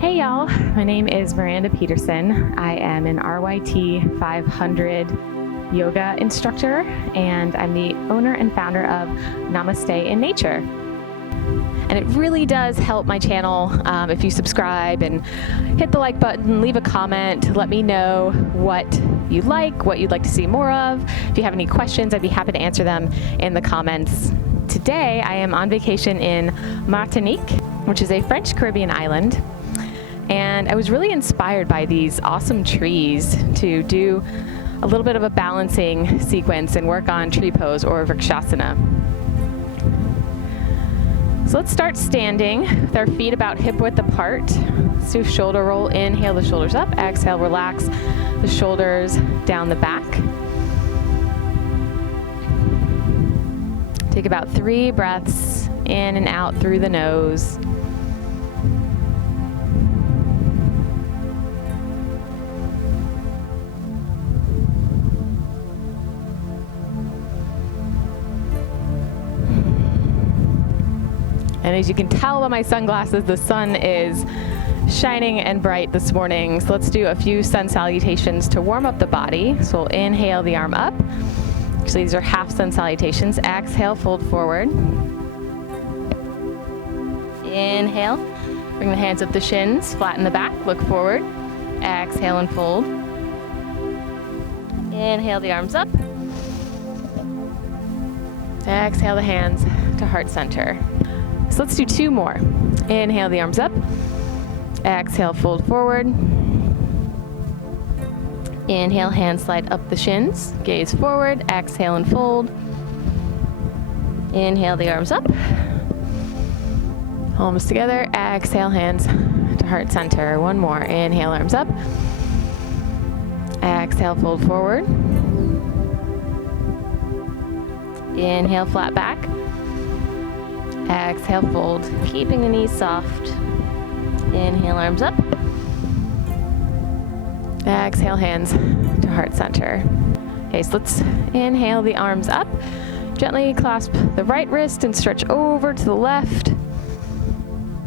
Hey y'all, my name is Miranda Peterson. I am an RYT 500 yoga instructor, and I'm the owner and founder of Namaste in Nature. And it really does help my channel if you subscribe and hit the like button, leave a comment, let me know what you like, what you'd like to see more of. If you have any questions, I'd be happy to answer them in the comments. Today, I am on vacation in Martinique, which is a French Caribbean island. And I was really inspired by these awesome trees to do a little bit of a balancing sequence and work on tree pose or vrksasana. So let's start standing with our feet about hip width apart. Let's do shoulder roll. Inhale the shoulders up. Exhale, relax the shoulders down the back. Take about 3 breaths in and out through the nose. And as you can tell by my sunglasses, the sun is shining and bright this morning. So let's do a few sun salutations to warm up the body. So we'll inhale the arm up. Actually, these are half sun salutations. Exhale, fold forward. Inhale, bring the hands up the shins, flatten the back, look forward. Exhale and fold. Inhale the arms up. Exhale the hands to heart center. So let's do 2 more. Inhale the arms up. Exhale, fold forward. Inhale, hands slide up the shins. Gaze forward. Exhale and fold. Inhale the arms up. Palms together. Exhale, hands to heart center. 1 more. Inhale, arms up. Exhale, fold forward. Inhale, flat back. Exhale, fold, keeping the knees soft. Inhale, arms up. Exhale, hands to heart center. Okay, so let's inhale the arms up. Gently clasp the right wrist and stretch over to the left.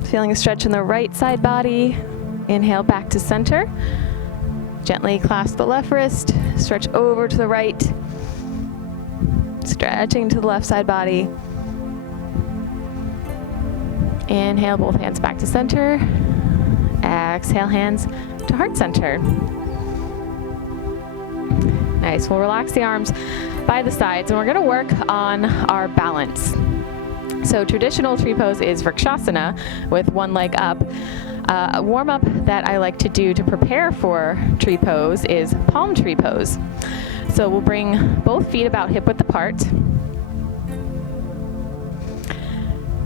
Feeling a stretch in the right side body. Inhale, back to center. Gently clasp the left wrist, stretch over to the right. Stretching to the left side body. Inhale, both hands back to center. Exhale, hands to heart center. Nice. We'll relax the arms by the sides, and we're going to work on our balance. So traditional tree pose is vrksasana with one leg up. A warm-up that I like to do to prepare for tree pose is palm tree pose. So we'll bring both feet about hip width apart.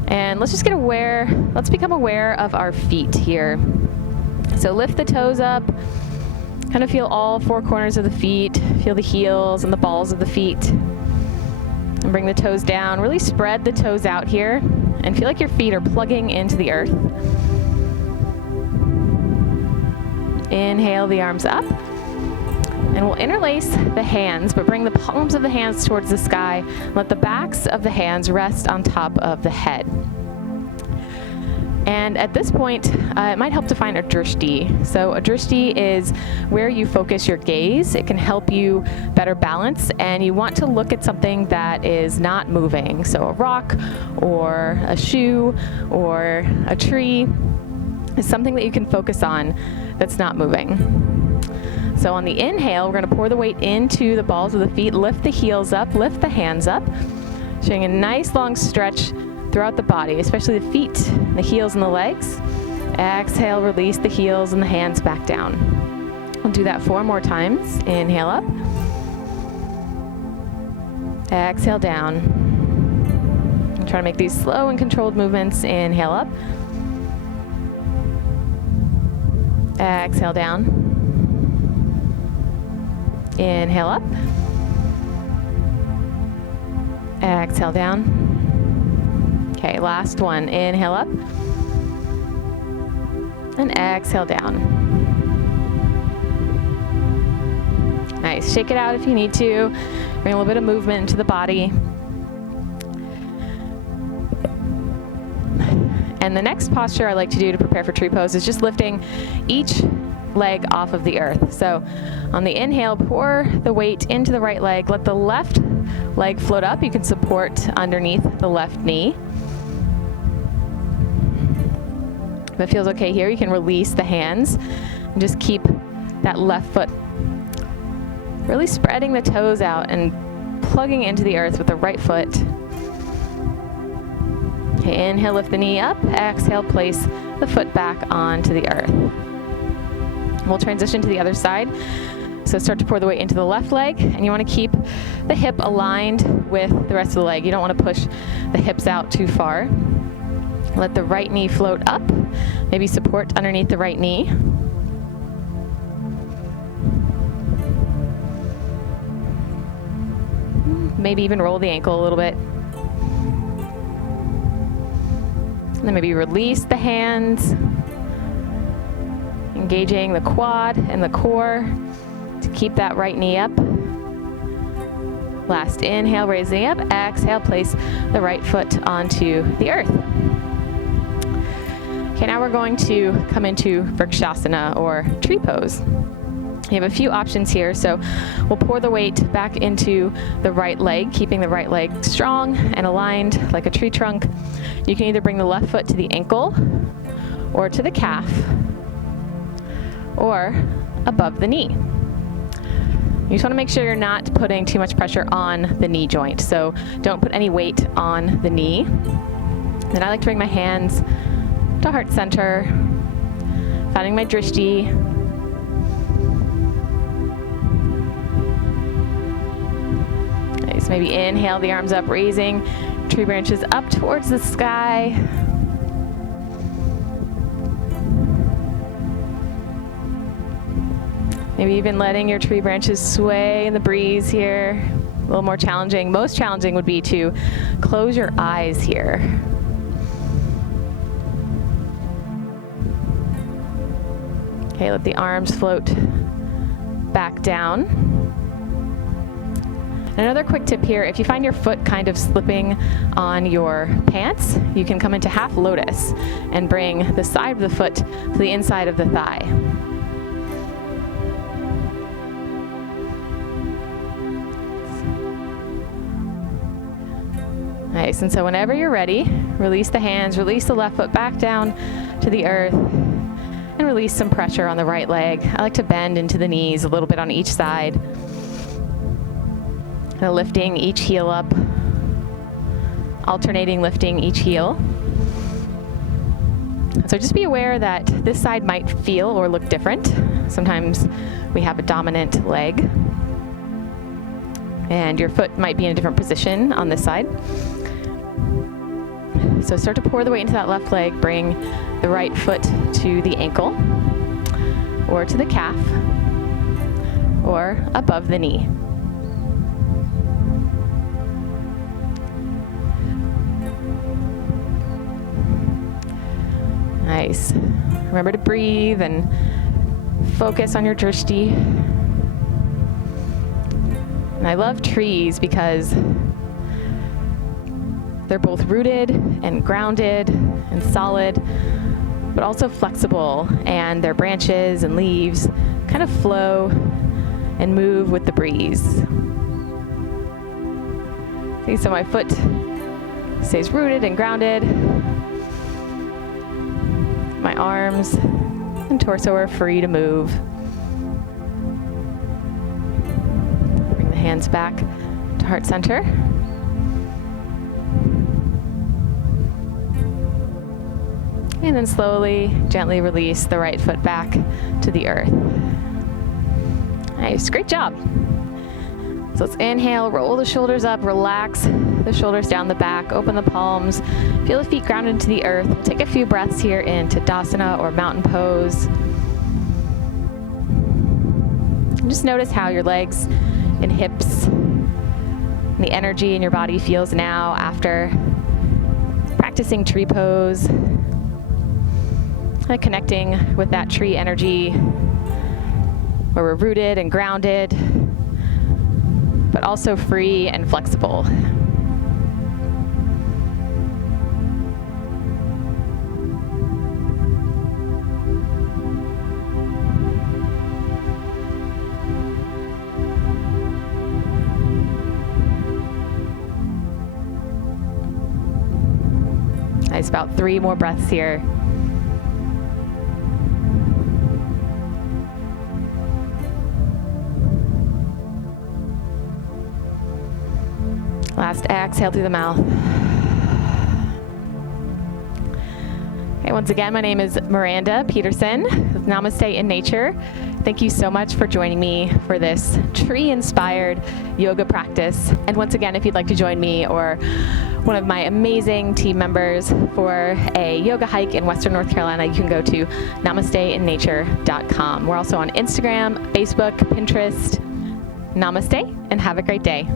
And let's just get aware, let's become aware of our feet here. So lift the toes up, kind of feel all 4 corners of the feet, feel the heels and the balls of the feet. And bring the toes down, really spread the toes out here and feel like your feet are plugging into the earth. Inhale the arms up. And we'll interlace the hands, but bring the palms of the hands towards the sky. Let the backs of the hands rest on top of the head. And at this point, it might help to find a drishti. So a drishti is where you focus your gaze. It can help you better balance, and you want to look at something that is not moving. So a rock or a shoe or a tree is something that you can focus on that's not moving. So on the inhale, we're going to pour the weight into the balls of the feet, lift the heels up, lift the hands up, showing a nice long stretch throughout the body, especially the feet, the heels, and the legs. Exhale, release the heels and the hands back down. We'll do that 4 more times. Inhale up. Exhale down. I'm trying to make these slow and controlled movements. Inhale up. Exhale down. Inhale up. Exhale down. Okay, last one. Inhale up. And exhale down. Nice. Shake it out if you need to. Bring a little bit of movement into the body. And the next posture I like to do to prepare for tree pose is just lifting each leg off of the earth. So on the inhale, pour the weight into the right leg. Let the left leg float up. You can support underneath the left knee. If it feels okay here, you can release the hands and just keep that left foot really spreading the toes out and plugging into the earth with the right foot. Okay, inhale, lift the knee up. Exhale, place the foot back onto the earth. We'll transition to the other side. So start to pour the weight into the left leg, and you want to keep the hip aligned with the rest of the leg. You don't want to push the hips out too far. Let the right knee float up. Maybe support underneath the right knee. Maybe even roll the ankle a little bit. And then maybe release the hands, engaging the quad and the core to keep that right knee up. Last inhale, raise the knee up. Exhale, place the right foot onto the earth. Okay, now we're going to come into vrksasana, or tree pose. You have a few options here, so we'll pour the weight back into the right leg, keeping the right leg strong and aligned like a tree trunk. You can either bring the left foot to the ankle or to the calf or above the knee. You just want to make sure you're not putting too much pressure on the knee joint, so don't put any weight on the knee. Then I like to bring my hands to heart center, finding my drishti. Nice. Maybe inhale the arms up, raising tree branches up towards the sky. Maybe even letting your tree branches sway in the breeze here. A little more challenging. Most challenging would be to close your eyes here. Okay, let the arms float back down. Another quick tip here, if you find your foot kind of slipping on your pants, you can come into half lotus and bring the side of the foot to the inside of the thigh. Nice, and so whenever you're ready, release the hands, release the left foot back down to the earth, and release some pressure on the right leg. I like to bend into the knees a little bit on each side. And lifting each heel up, alternating lifting each heel. So just be aware that this side might feel or look different. Sometimes we have a dominant leg, and your foot might be in a different position on this side. So start to pour the weight into that left leg. Bring the right foot to the ankle, or to the calf, or above the knee. Nice. Remember to breathe and focus on your drishti. And I love trees because they're both rooted and grounded and solid, but also flexible, and their branches and leaves kind of flow and move with the breeze. See, so my foot stays rooted and grounded. My arms and torso are free to move. Bring the hands back to heart center. And then slowly, gently release the right foot back to the earth. Nice, great job. So let's inhale, roll the shoulders up, relax the shoulders down the back, open the palms, feel the feet grounded into the earth. We'll take a few breaths here in Tadasana or mountain pose. And just notice how your legs and hips and the energy in your body feels now after practicing tree pose. Connecting with that tree energy where we're rooted and grounded, but also free and flexible. nice. About 3 more breaths here. Last exhale through the mouth. Okay, once again, my name is Miranda Peterson with Namaste in Nature. Thank you so much for joining me for this tree-inspired yoga practice. And once again, if you'd like to join me or one of my amazing team members for a yoga hike in Western North Carolina, you can go to namasteinnature.com. We're also on Instagram, Facebook, Pinterest. Namaste, and have a great day.